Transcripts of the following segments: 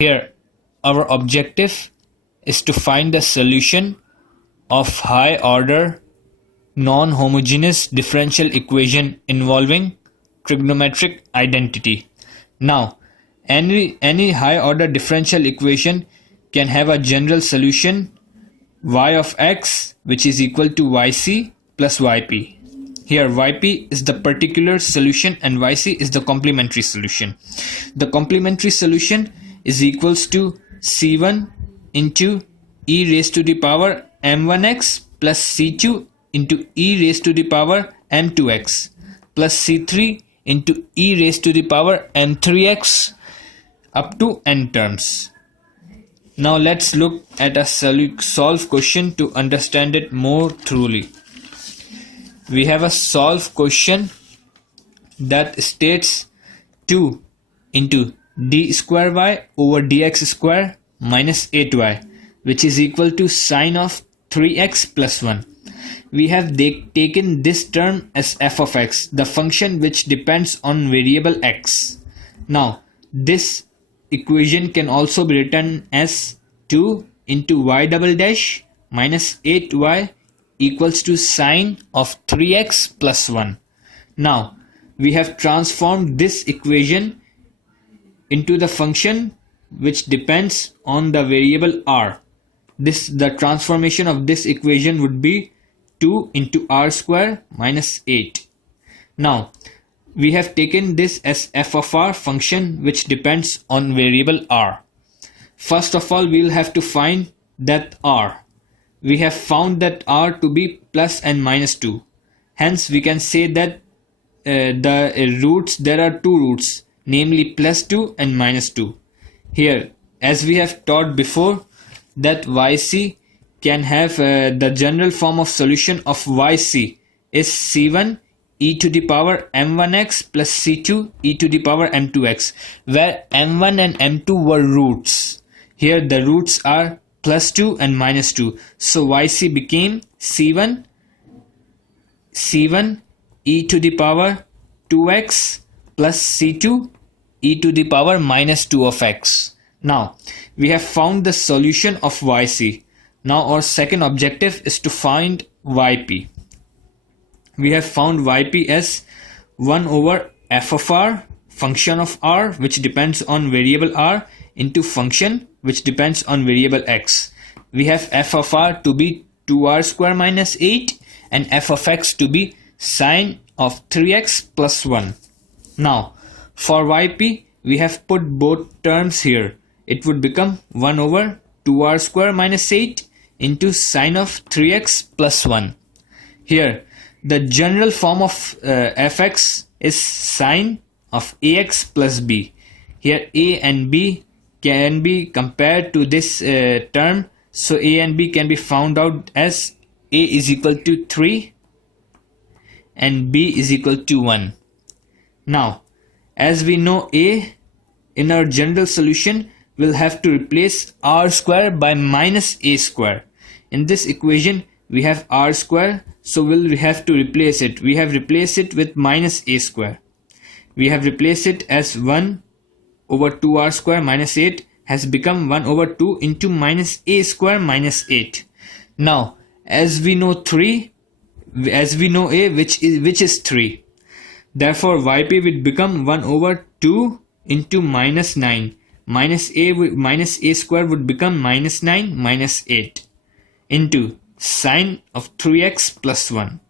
Here, our objective is to find the solution of high order non-homogeneous differential equation involving trigonometric identity. Now, any high order differential equation can have a general solution y of x, which is equal to yc plus yp. Here yp is the particular solution and yc is the complementary solution. The complementary solution is equals to c1 into e raised to the power m1x plus c2 into e raised to the power m2x plus c3 into e raised to the power m3x up to n terms. Now let's look at a solve question to understand it more thoroughly. We have a solve question that states 2 into d square y over dx square minus 8y, which is equal to sine of 3x plus 1. We have taken this term as f of x, the function which depends on variable x. Now, this equation can also be written as 2 into y double dash minus 8y equals to sine of 3x plus 1. Now, we have transformed this equation into the function which depends on the variable r. The transformation of this equation would be 2 into r square minus 8. Now, we have taken this as f of r function which depends on variable r. First of all, we will have to find that r. We have found that r to be plus and minus 2. Hence, we can say that there are two roots, namely plus 2 and minus 2. Here, as we have taught before, that yc can have the general form of solution of yc is c1 e to the power m1x plus c2 e to the power m2x, where m1 and m2 were roots. Here the roots are plus 2 and minus 2. So yc became c1 e to the power 2x plus c2 e to the power minus 2 of x. Now, we have found the solution of yc. Now our second objective is to find yp. We have found yp as 1 over f of r, function of r which depends on variable r, into function which depends on variable x. We have f of r to be 2r square minus 8 and f of x to be sine of 3x plus 1. Now, for yp, we have put both terms here. It would become 1 over 2r square minus 8 into sine of 3x plus 1. Here, the general form of fx is sine of ax plus b. Here, a and b can be compared to this term. So, a and b can be found out as a is equal to 3 and b is equal to 1. Now, as we know a, in our general solution, we'll have to replace r square by minus a square. In this equation, we have r square, so we'll have to replace it. We have replaced it with minus a square. We have replaced it as 1 over 2r square minus 8 has become 1 over 2 into minus a square minus 8. Now, as we know a, which is 3. Therefore, yp will become 1 over 2 into minus 9. Minus a square would become minus 9 minus 8 into sine of 3x plus 1.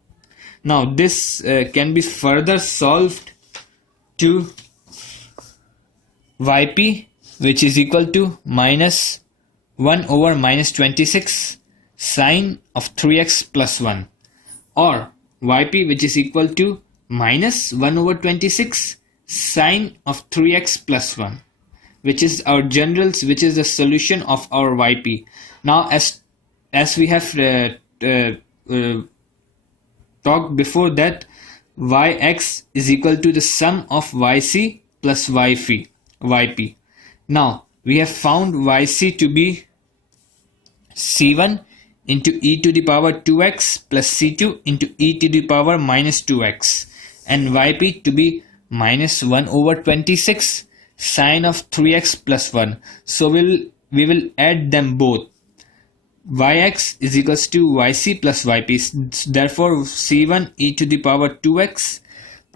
Now this can be further solved to yp, which is equal to minus 1 over minus 26 sine of 3x plus 1, or yp which is equal to minus 1 over 26 sine of 3x plus 1, which is our generals, which is the solution of our yp. Now, as we have talked before, that yx is equal to the sum of yc plus yp. Now, we have found yc to be c1 into e to the power 2x plus c2 into e to the power minus 2x, and yp to be minus 1 over 26 sine of 3x plus 1. So we will add them both. Yx is equals to yc plus yp. Therefore, c1 e to the power 2x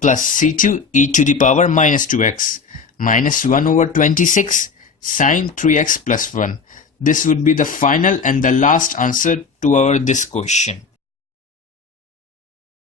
plus c2 e to the power minus 2x minus 1 over 26 sine 3x plus 1. This would be the final and the last answer to this question.